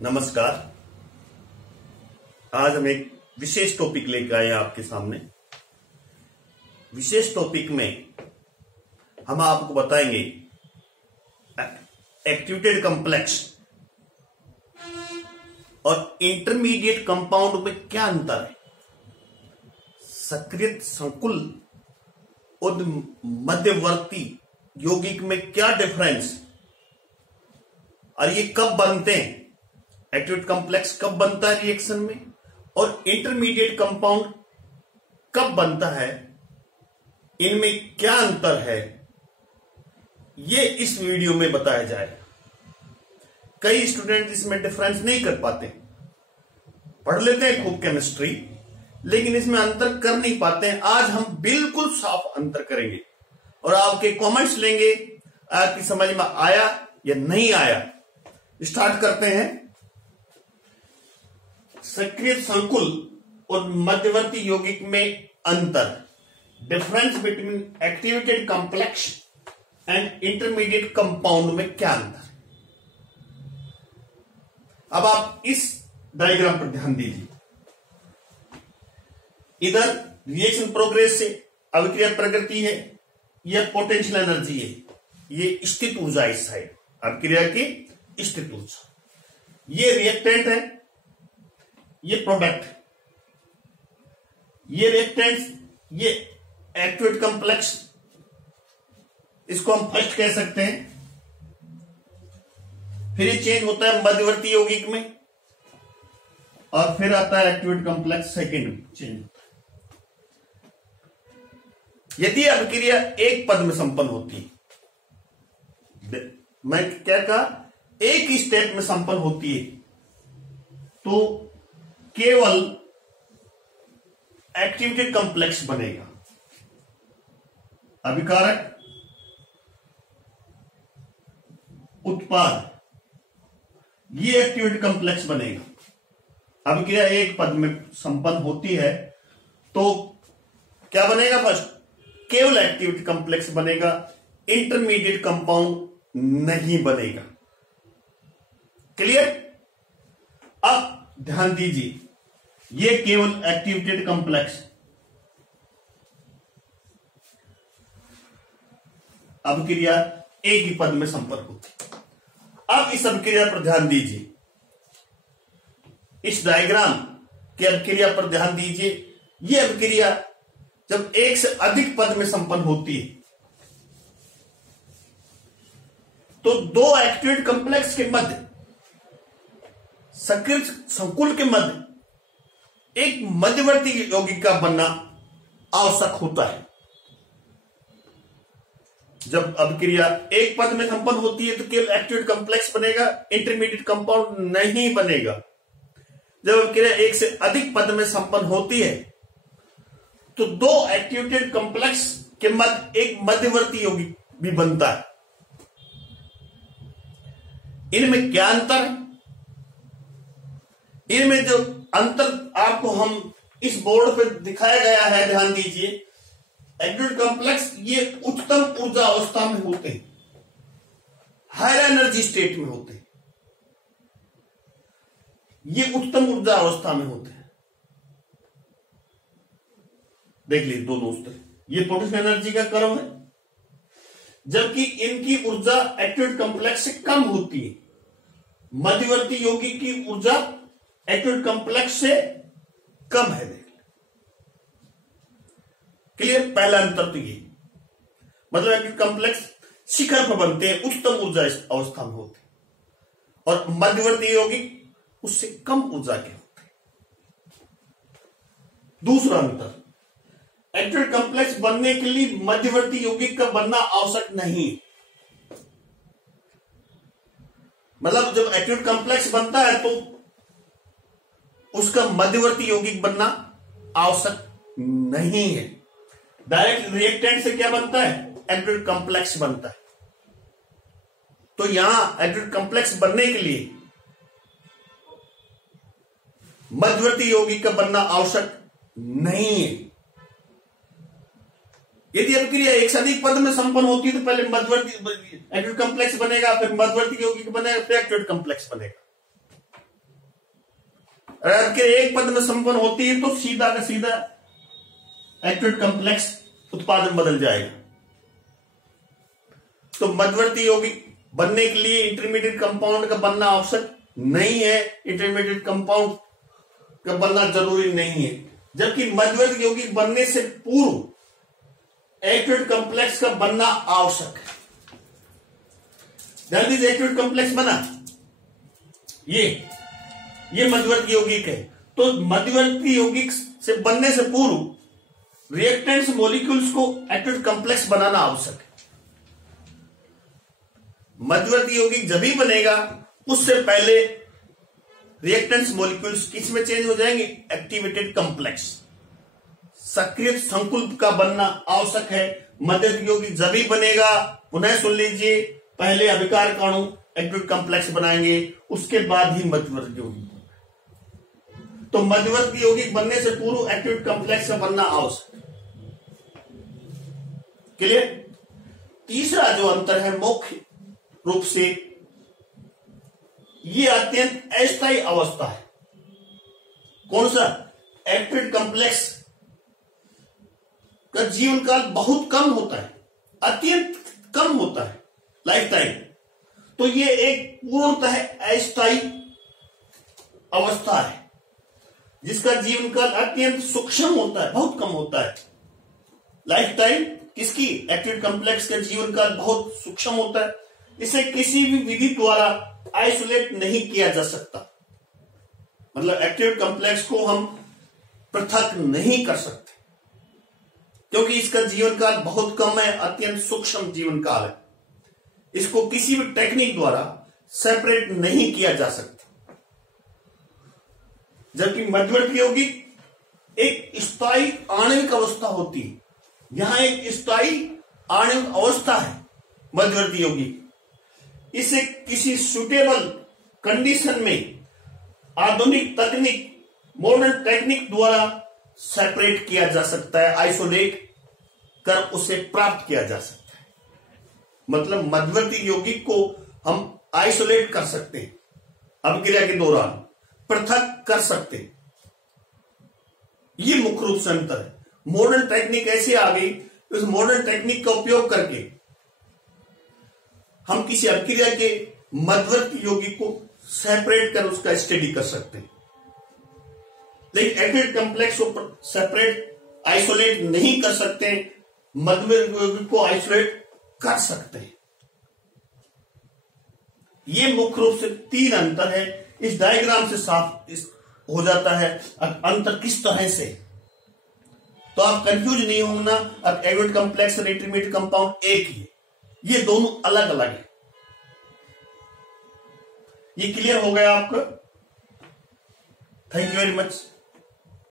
नमस्कार। आज हम एक विशेष टॉपिक लेकर आए हैं आपके सामने। विशेष टॉपिक में हम आपको बताएंगे एक्टिवेटेड कॉम्प्लेक्स और इंटरमीडिएट कंपाउंड में क्या अंतर है, सक्रिय संकुल और मध्यवर्ती यौगिक में क्या डिफरेंस, और ये कब बनते हैं, एक्टिवेटेड कॉम्प्लेक्स कब बनता है रिएक्शन में, और इंटरमीडिएट कंपाउंड कब बनता है, इनमें क्या अंतर है, ये इस वीडियो में बताया जाएगा। कई स्टूडेंट इसमें डिफरेंस नहीं कर पाते, पढ़ लेते हैं खूब केमिस्ट्री, लेकिन इसमें अंतर कर नहीं पाते हैं। आज हम बिल्कुल साफ अंतर करेंगे और आपके कमेंट्स लेंगे, आपकी समझ में आया या नहीं आया। स्टार्ट करते हैं। सक्रिय संकुल और मध्यवर्ती यौगिक में अंतर, difference between activated complex and intermediate compound में क्या अंतर। अब आप इस डायग्राम पर ध्यान दीजिए। इधर रिएक्शन प्रोग्रेस से अभिक्रिया प्रगति है, यह पोटेंशियल एनर्जी है, ये स्थित ऊर्जा इस साइड, अभिक्रिया की स्थित ऊर्जा, ये रिएक्टेंट है, ये प्रोडक्ट, ये रिएक्टेंट्स, ये एक्टिवेटेड कॉम्प्लेक्स, इसको हम फर्स्ट कह सकते हैं। फिर ये चेंज होता है मध्यवर्ती यौगिक में, और फिर आता है एक्टिवेटेड कॉम्प्लेक्स, सेकेंड चेंज होता है। यदि अभिक्रिया एक पद में संपन्न होती है, मैं क्या कहा, एक ही स्टेप में संपन्न होती है, तो केवल एक्टिवेटेड कॉम्प्लेक्स बनेगा। अभिकारक, उत्पाद, ये एक्टिवेटेड कॉम्प्लेक्स बनेगा। अभिक्रिया एक पद में संपन्न होती है तो क्या बनेगा, फर्स्ट केवल एक्टिवेटेड कॉम्प्लेक्स बनेगा, इंटरमीडिएट कंपाउंड नहीं बनेगा। क्लियर। अब ध्यान दीजिए, ये केवल एक्टिवेटेड कॉम्प्लेक्स, अभिक्रिया एक ही पद में संपर्क होती। अब इस अभिक्रिया पर ध्यान दीजिए, इस डायग्राम की अभिक्रिया पर ध्यान दीजिए। यह अभिक्रिया जब एक से अधिक पद में संपन्न होती है तो दो एक्टिवेटेड कॉम्प्लेक्स के मध्य, सक्रिय संकुल के मध्य एक मध्यवर्ती यौगिक का बनना आवश्यक होता है। जब अभिक्रिया एक पद में संपन्न होती है तो केवल एक्टिवेटेड कॉम्प्लेक्स बनेगा, इंटरमीडिएट कंपाउंड नहीं बनेगा। जब अभिक्रिया एक से अधिक पद में संपन्न होती है तो दो एक्टिवेटेड कॉम्प्लेक्स के मध्य एक मध्यवर्ती यौगिक भी बनता है। इनमें क्या अंतर है? इनमें जो अंतर आपको हम इस बोर्ड पर दिखाया गया है, ध्यान दीजिए। एक्टिवेटेड कॉम्प्लेक्स ये उच्चतम ऊर्जा अवस्था में होते हैं, हायर एनर्जी स्टेट में होते हैं, ये उच्चतम ऊर्जा अवस्था में होते हैं। देख लीजिए दोनों स्तर, ये पोटेंशियल एनर्जी का कर्व है, जबकि इनकी ऊर्जा एक्टिवेटेड कॉम्प्लेक्स से कम होती है। मध्यवर्ती यौगिक की ऊर्जा एक्टिवेटेड कॉम्प्लेक्स से कम है। देख क्लियर। पहला अंतर तो ये, मतलब एक्टिवेटेड कॉम्प्लेक्स शिखर पर बनते हैं, उच्चतम ऊर्जा अवस्था में होते हैं, और मध्यवर्ती यौगिक उससे कम ऊर्जा के होते हैं। दूसरा अंतर, एक्टिवेटेड कॉम्प्लेक्स बनने के लिए मध्यवर्ती यौगिक का बनना आवश्यक नहीं है। मतलब जब एक्टिवेटेड कॉम्प्लेक्स बनता है तो उसका मध्यवर्ती यौगिक बनना आवश्यक नहीं है। डायरेक्ट रिएक्टेंट से क्या बनता है, एक्टिवेटेड कॉम्प्लेक्स बनता है। तो यहां एक्टिवेटेड कॉम्प्लेक्स बनने के लिए मध्यवर्ती यौगिक का बनना आवश्यक नहीं है। यदि अभिक्रिया एक से अधिक पद में संपन्न होती है तो पहले मध्यवर्ती एक्टिवेटेड कॉम्प्लेक्स बनेगा, फिर मध्यवर्ती यौगिक बनेगा, फिर एक्टिवेटेड कॉम्प्लेक्स बनेगा। अगर के एक पद में संपन्न होती है तो सीधा का सीधा एक्टिवेट कॉम्प्लेक्स उत्पादन बदल जाएगा। तो मध्यवर्ती यौगिक बनने के लिए इंटरमीडिएट कंपाउंड का बनना आवश्यक नहीं है, इंटरमीडिएट कंपाउंड का बनना जरूरी नहीं है, जबकि मध्यवर्ती यौगिक बनने से पूर्व एक्टिवेट कॉम्प्लेक्स का बनना आवश्यक है। जल्दी से एक्टिवेट कॉम्प्लेक्स बना, ये मध्यवर्ती यौगिक है। तो मध्यवर्ती यौगिक से बनने से पूर्व रिएक्टेंट्स मॉलिक्यूल्स को एक्टिवेट कॉम्प्लेक्स बनाना आवश्यक है। मध्यवर्ती यौगिक जब भी बनेगा उससे पहले रिएक्टेंट्स मॉलिक्यूल्स किस में चेंज हो जाएंगे, एक्टिवेटेड कॉम्प्लेक्स, सक्रिय संकुल का बनना आवश्यक है। मध्यवर्ती यौगिक जब भी बनेगा, पुनः सुन लीजिए, पहले अभिकार अणु एक्टिवेट कॉम्प्लेक्स बनाएंगे, उसके बाद ही मध्यवर्ती यौगिक। तो मध्यवर्ती यौगिक बनने से पूर्व एक्टिवेट कॉम्प्लेक्स का बनना आवश्यक है। क्लियर? तीसरा जो अंतर है मुख्य रूप से, ये अत्यंत अस्थायी अवस्था है। कौन सा? एक्टिवेट कॉम्प्लेक्स का जीवन काल बहुत कम होता है, अत्यंत कम होता है, लाइफ टाइम। तो ये एक पूर्णतः अस्थायी अवस्था है जिसका जीवन काल अत्यंत सूक्ष्म होता है, बहुत कम होता है। लाइफ टाइम किसकी? एक्टिवेट कॉम्प्लेक्स का जीवन काल बहुत सूक्ष्म होता है। इसे किसी भी विधि द्वारा आइसोलेट नहीं किया जा सकता, मतलब एक्टिवेट कॉम्प्लेक्स को हम पृथक नहीं कर सकते, क्योंकि इसका जीवन काल बहुत कम है, अत्यंत सूक्ष्म जीवन काल है। इसको किसी भी टेक्निक द्वारा सेपरेट नहीं किया जा सकता। जबकि मध्यवर्ती यौगिक एक स्थायी आणविक अवस्था होती है, यहां एक स्थायी आणविक अवस्था है मध्यवर्ती यौगिक। इसे किसी सुटेबल कंडीशन में आधुनिक तकनीक, मॉडर्न टेक्निक द्वारा सेपरेट किया जा सकता है, आइसोलेट कर उसे प्राप्त किया जा सकता है। मतलब मध्यवर्ती यौगिक को हम आइसोलेट कर सकते हैं, अभिक्रिया के दौरान पृथक कर सकते हैं। यह मुख्य रूप से अंतर है। मॉडर्न टेक्निक ऐसे आ गई, उस मॉडर्न टेक्निक का उपयोग करके हम किसी अभिक्रिया के मध्यवर्ती यौगिक को सेपरेट कर उसका स्टडी कर सकते हैं, लेकिन एक्टिवेट कॉम्प्लेक्स को सेपरेट आइसोलेट नहीं कर सकते। मध्यवर्ती यौगिक को आइसोलेट कर सकते हैं। ये मुख्य रूप से तीन अंतर है। इस डायग्राम से साफ हो जाता है अंतर किस तरह से, तो आप कंफ्यूज नहीं होना। अब एक्टिवेट कॉम्प्लेक्स और इंटरमीडिएट कंपाउंड एक ही है, ये दोनों अलग अलग है। ये क्लियर हो गया आपका? Thank you very much.